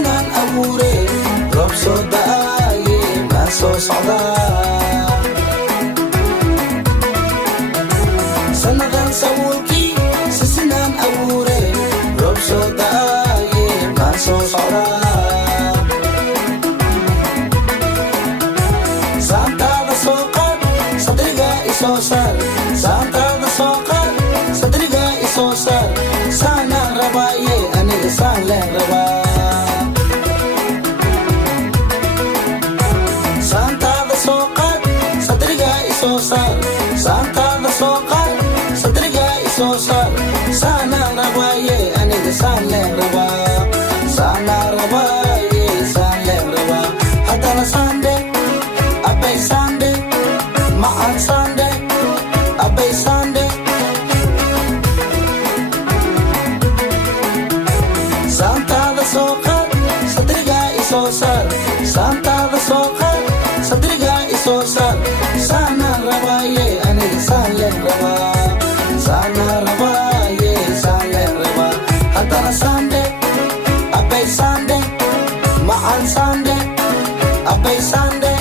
inaan abuure roob soo da'aaye maan soo socdaa sannadan sabuulkii sisinaan abuure roob soo da'aaye maan soo socdaa saantaada soo qaad sadriga isoo saar saantaada soo qaad sadriga isoo saar saanaan rabaaye aniga saan leen rabaa saantaada soo qaad sadriga isoo saar saantaada soo qaad sadriga isoo saar saanaan rabaaye aniga saan leen rabaa saanaan rabaaye saan leen rabaa haddana saande abbay saande macaan saande abbay saande saantaada soo qaad sadriga isoo saar saantaada soo qaad sadriga isoo saar saanaan rabaaye aniga saan leen rabaa saanaan rabaaye saan leen rabaa haddana saande abbay saande macaan saande abbay saande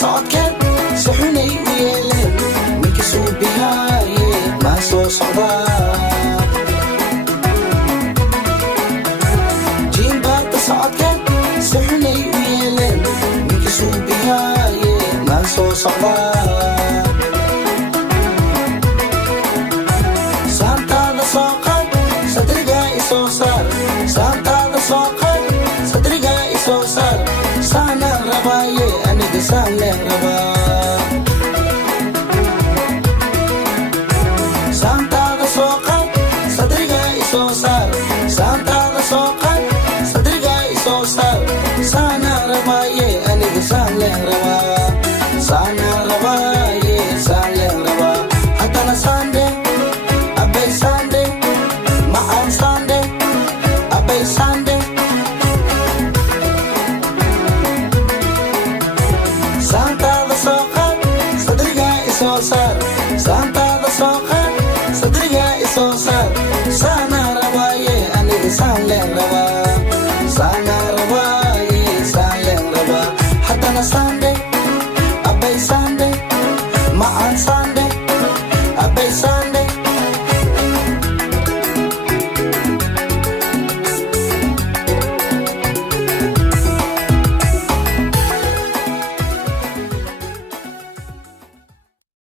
socodkeed si xunay u yeeleen ninkii suubihaaye maa soo socdaa jiimbaarta socodkeed si xunay u yeeleen ninkii suubihaaye maa soo socdaa saantaada soo qaad sadriga isoo saar saantaada soo qaad sadriga isoo saar saanaan rabaaye aniga saan leen rabaa saantaada soo qaad sadriga isoo saar saantaada soo qaad sadriga isoo saar saanaan rabaaye aniga saan leen rabaa saanaan rabaaye saan leen rabaa haddana saande abbay saande macaan saande abbay saande saantaada soo qaad sadriga isoo saar saantaada soo qaad sadriga isoo saar saanaan rabaaye aniga saan leen rabaa saanaan rabaaye saan leen rabaa haddana saande abbay saande macaan saande